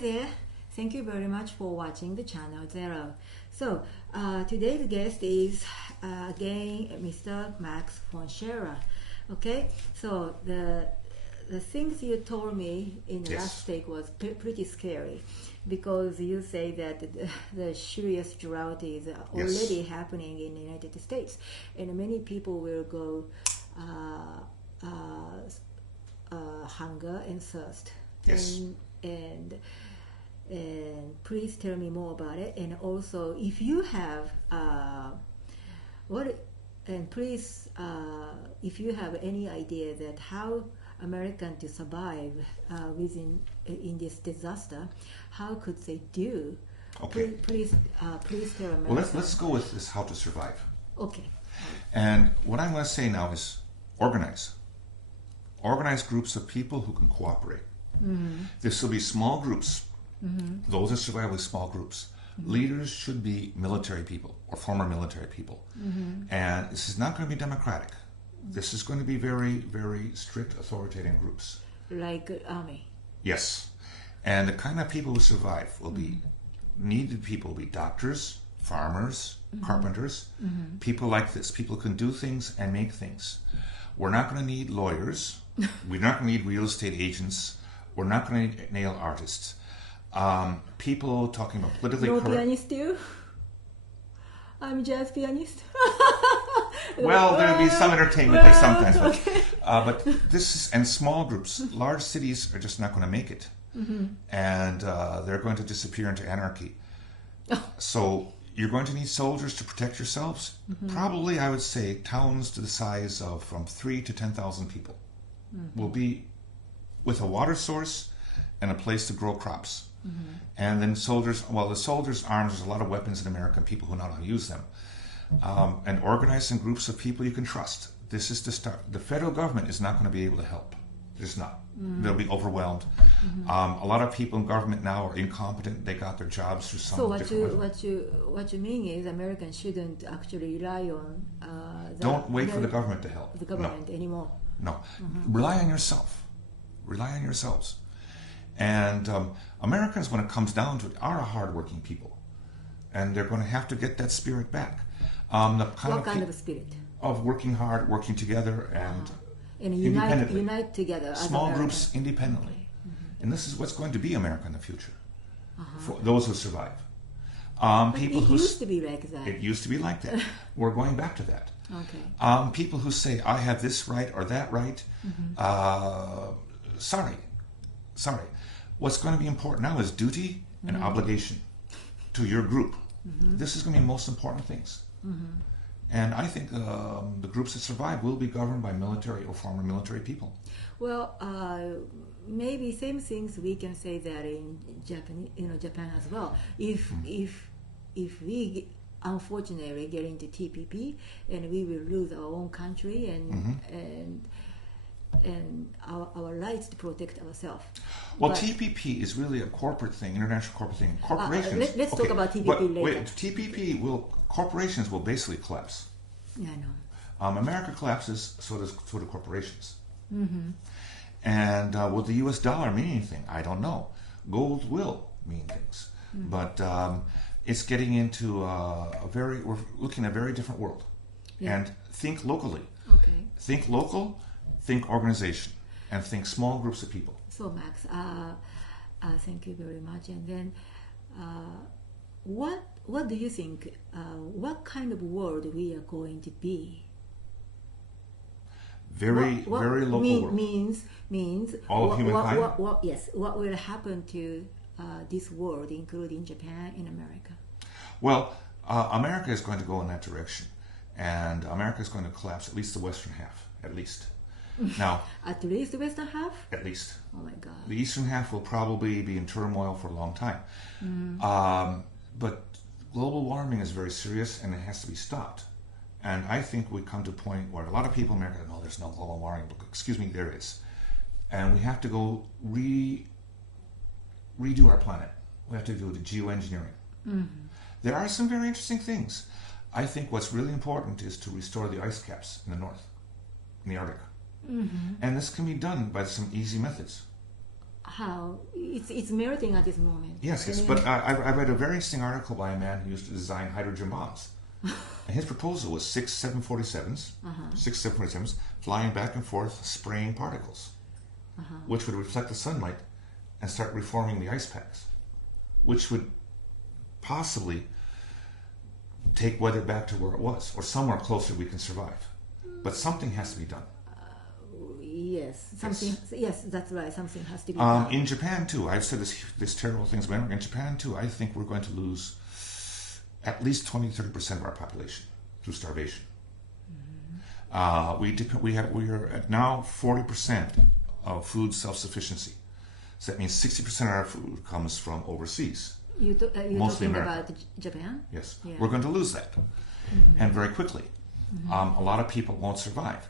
there. Thank you very much for watching the channel Zero. So today's guest is again Mr. Max Fonseca. Okay, so the things you told me in the last take was pretty scary, because you say that the serious drought is already happening in the United States, and many people will go hunger and thirst. Yes. And please tell me more about it. And also, if you have if you have any idea that how American to survive in this disaster, how could they do? Okay. Please tell America. Well, let's go with this: how to survive. Okay. And what I'm going to say now is organize. Organize groups of people who can cooperate. Mm-hmm. This will be small groups. Mm-hmm. Those that survive with small groups. Mm-hmm. Leaders should be military people or former military people. Mm-hmm. And this is not going to be democratic. This is going to be very, very strict authoritarian groups. Like army. Yes. And the kind of people who survive will be needed people will be doctors, farmers, carpenters, people like this. People who can do things and make things. We're not going to need lawyers. We're not going to need real estate agents. We're not going to need nail artists. People talking about politically correct. No pianist too? I'm jazz pianist. Well, there'll be some entertainment there sometimes. Okay. But this is, and small groups, large cities are just not going to make it. Mm-hmm. And they're going to disappear into anarchy. So you're going to need soldiers to protect yourselves. Mm-hmm. Probably, I would say, towns to the size of from 3,000 to 10,000 people will be with a water source and a place to grow crops. Mm-hmm. And then soldiers, well, the soldiers' arms, there's a lot of weapons in America and people who know how to use them. And organize in groups of people you can trust. This is the start. The federal government is not going to be able to help. It's not. Mm-hmm. They'll be overwhelmed. Mm-hmm. A lot of people in government now are incompetent. They got their jobs through some different ways. What you mean is Americans shouldn't actually rely on don't wait for the government to help. The government anymore. No. Mm-hmm. Rely on yourself. Rely on yourselves. And Americans, when it comes down to it, are a hard-working people. And they're going to have to get that spirit back. What kind of spirit? Of working hard, working together, and unite together. Small groups independently. Mm-hmm. And this is what's going to be America in the future. For those who survive. People who used to be like that. It used to be like that. We're going back to that. Okay. People who say, I have this right or that right, sorry. What's going to be important now is duty and obligation to your group. This is going to be the most important things. And I think the groups that survive will be governed by military or former military people. Well, maybe same things we can say that in Japan as well. If we unfortunately get into TPP, and we will lose our own country and our rights to protect ourselves. Well, TPP is really a corporate thing, international corporate thing. Corporations. Let's talk about TPP later. Wait, TPP corporations will basically collapse. Yeah, I know. America collapses, so do corporations. And will the U.S. dollar mean anything? I don't know. Gold will mean things, but it's getting into we're looking at a very different world. Yeah. And think locally. Okay. Think local. Think organization, and think small groups of people. So Max, thank you very much. And then, what do you think? What kind of world we are going to be? Very local world. Means all of humankind. Yes. What will happen to this world, including Japan and America? Well, America is going to go in that direction, and America is going to collapse. At least the western half. At least. Now, at least the western half? At least. Oh my God. The eastern half will probably be in turmoil for a long time. But global warming is very serious and it has to be stopped. And I think we come to a point where a lot of people in America, no, there's no global warming. But excuse me, there is. And we have to go redo our planet. We have to do the geoengineering. There are some very interesting things. I think what's really important is to restore the ice caps in the north, in the Arctic. And this can be done by some easy methods. how it's melting at this moment. Yes, but I read a very interesting article by a man who used to design hydrogen bombs. And his proposal was 6 747s flying back and forth, spraying particles, which would reflect the sunlight and start reforming the ice packs, which would possibly take weather back to where it was, or somewhere closer we can survive. But something has to be done. Yes, something. Yes, that's right. Something has to be done. In Japan too, I've said this terrible things. But in Japan too, I think we're going to lose at least 20-30% of our population through starvation. We are at now 40% of food self-sufficiency. So that means 60% of our food comes from overseas. You're mostly talking America. about Japan? Yes, Yeah. we're going to lose that, and very quickly. A lot of people won't survive.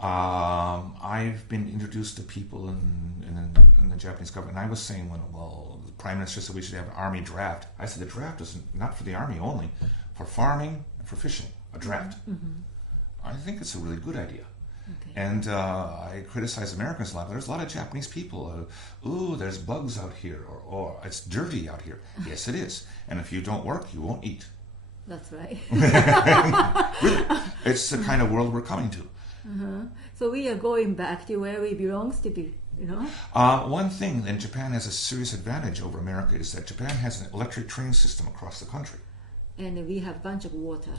I've been introduced to people in the Japanese government, and I was saying when the Prime Minister said we should have an army draft, I said the draft is not for the army only, for farming and for fishing, a draft. I think it's a really good idea. Okay. And I criticize Americans a lot. There's a lot of Japanese people. Ooh, there's bugs out here, or it's dirty out here. Yes, it is. And if you don't work, you won't eat. That's right. Really, it's the kind of world we're coming to. So we are going back to where we belong to be, you know? One thing, and Japan has a serious advantage over America, is that Japan has an electric train system across the country. And we have a bunch of water.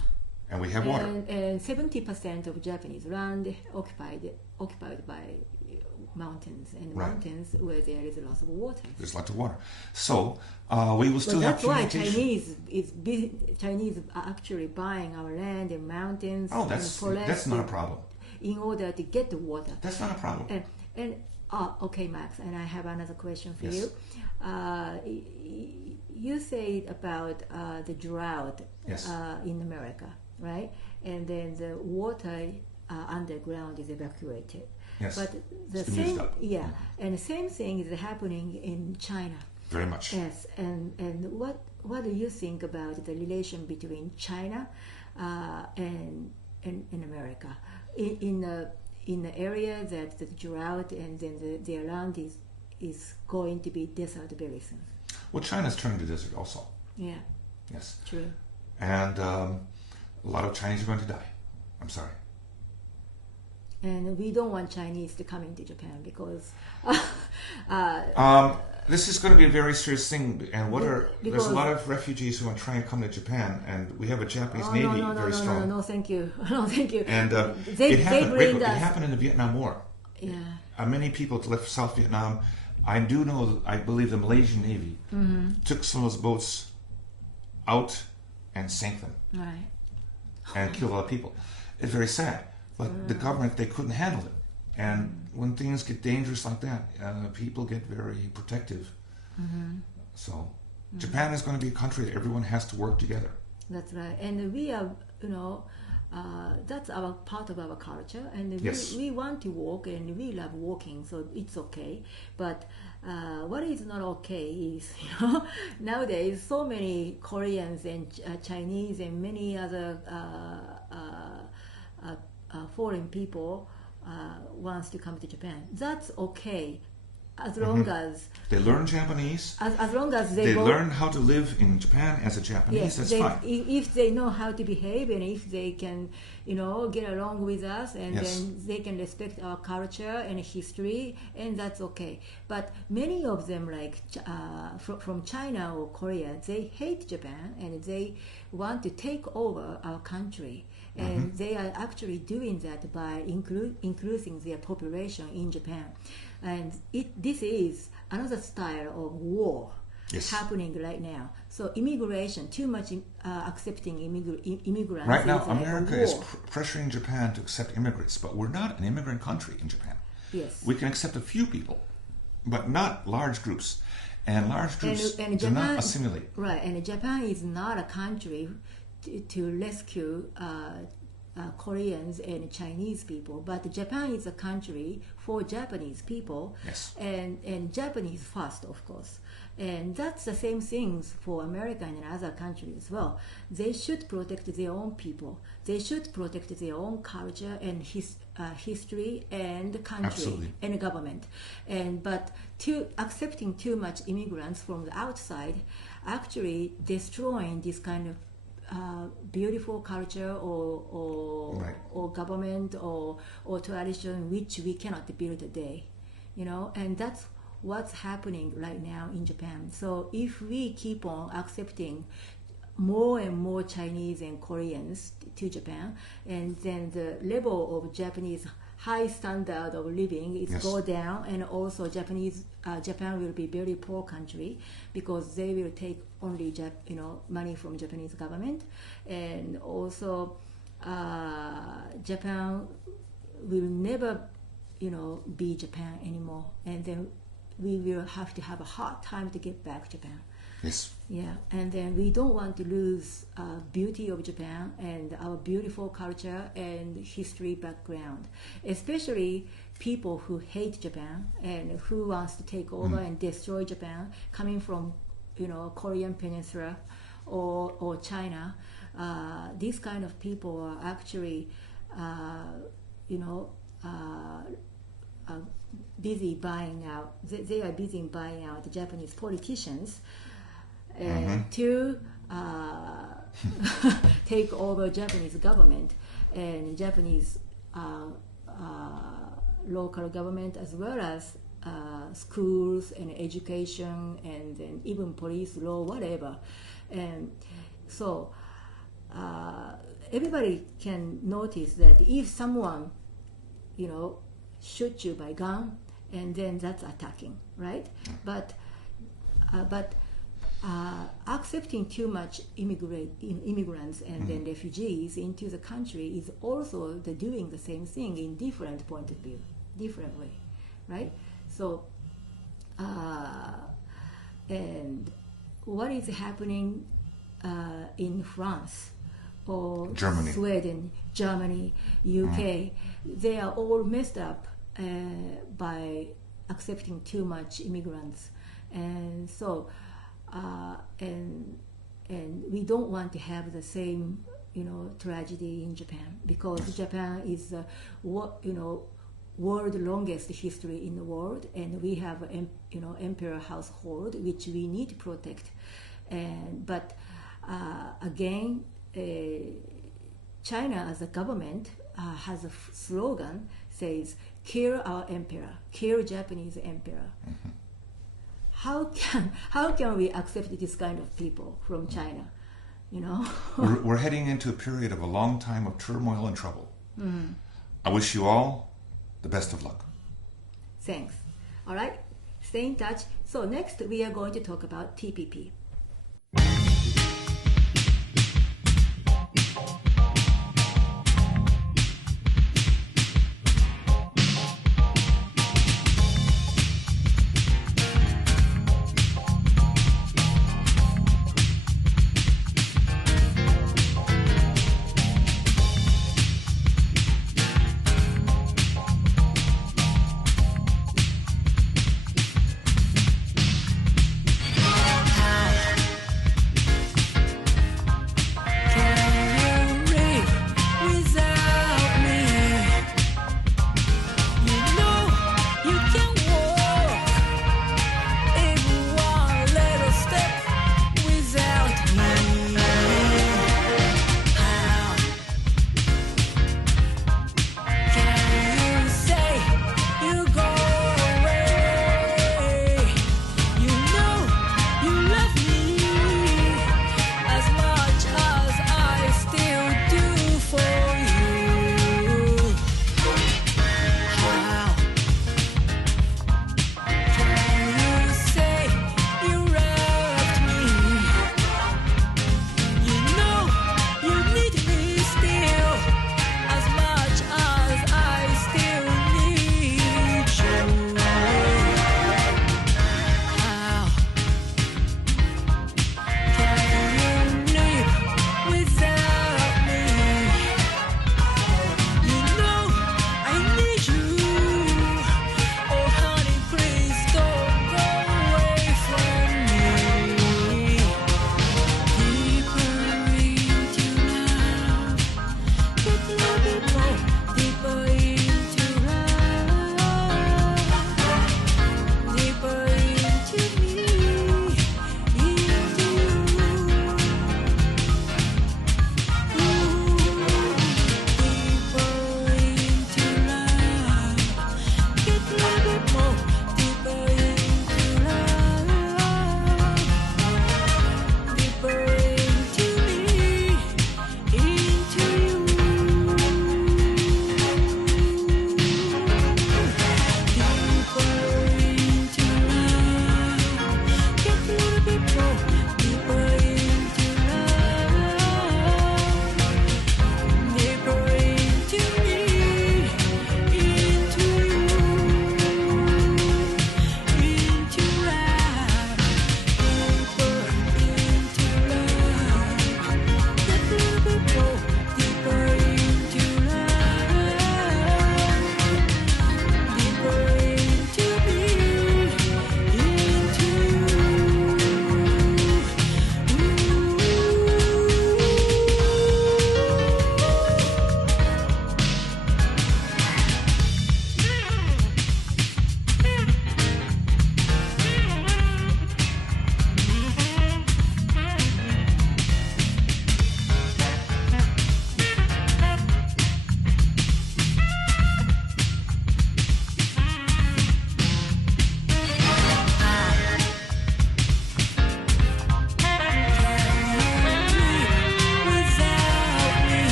And we have water. And 70% of Japanese land occupied by mountains, and Right. mountains where there is lots of water. There's lots of water. So we will still have That's why communication. Chinese are actually buying our land and mountains Oh, and that's forests not a problem. in order to get the water. That's not a problem. And okay, Max, and I have another question for Yes. you. You said about the drought Yes. in America, right? And then the water underground is evacuated. Yes. But the It's been used same, up. yeah, and the same thing is happening in China. Very much. Yes, and what do you think about the relation between China and America in the area that the drought and then the land is going to be desert very soon? Well, China's turning to desert also. Yeah, Yes. true. And a lot of Chinese are going to die. I'm sorry. And we don't want Chinese to come into Japan because This is going to be a very serious thing. And there's a lot of refugees who are trying to come to Japan, and we have a Japanese Navy very strong. No, thank you. No, thank you. And They bring it us. happened in the Vietnam War. Yeah. Many people left South Vietnam. I do know, I believe the Malaysian Navy took some of those boats out and sank them Right. and killed a lot of people. It's very sad. But the government, they couldn't handle it. And when things get dangerous like that, people get very protective. So Japan is going to be a country that everyone has to work together. That's right. And we are, that's our part of our culture, and Yes. we want to walk, and we love walking, so it's okay. But what is not okay is, nowadays so many Koreans and Chinese and many other foreign people wants to come to Japan. That's okay, as long as They learn Japanese. as long as They go, learn how to live in Japan as a Japanese. Yes, That's they, fine. if they know how to behave, and if they can, get along with us, and Yes. then they can respect our culture and history, and that's okay. But many of them, like from China or Korea, they hate Japan and they want to take over our country. And they are actually doing that by increasing their population in Japan. And this is another style of war. Yes. Happening right now. So immigration, too much accepting immigrants. Right now, is like America a is war. pressuring Japan to accept immigrants, but we're not an immigrant country in Japan. Yes. We can accept a few people, but not large groups. And large groups And do Japan, not assimilate. Right, and Japan is not a country to rescue Koreans and Chinese people, but Japan is a country for Japanese people, Yes. and Japanese first, of course. And that's the same things for America and other countries as well. They should protect their own people. They should protect their own culture and history and country Absolutely. and government. But accepting too much immigrants from the outside actually destroying this kind of beautiful culture or Right. or government or tradition which we cannot build today, and that's what's happening right now in Japan. So if we keep on accepting more and more Chinese and Koreans to Japan, and then the level of Japanese high standard of living is Yes. go down, and also Japan will be very poor country because they will take only money from Japanese government, and also Japan will never be Japan anymore, and then we will have to have a hard time to get back Japan. Yes. Yeah, and then we don't want to lose beauty of Japan and our beautiful culture and history background, especially people who hate Japan and who wants to take over and destroy Japan, coming from Korean Peninsula or China. These kind of people are actually busy buying out. They are busy buying out the Japanese politicians to take over Japanese government and Japanese local government, as well as schools and education, and then even police law, whatever. And so everybody can notice that if someone shoot you by gun, and then that's attacking, right? But accepting too much immigrants and then refugees into the country is also doing the same thing in different point of view, different way, right? So, and what is happening in France or Germany. Sweden, Germany, UK, they are all messed up by accepting too much immigrants, and so and we don't want to have the same tragedy in Japan, because Japan is world longest history in the world, and we have emperor household which we need to protect, but again, China as a government has a slogan says, kill our emperor, kill Japanese emperor. How can we accept this kind of people from China? We're heading into a period of a long time of turmoil and trouble. I wish you all the best of luck. Thanks. All right, stay in touch. So next we are going to talk about TPP.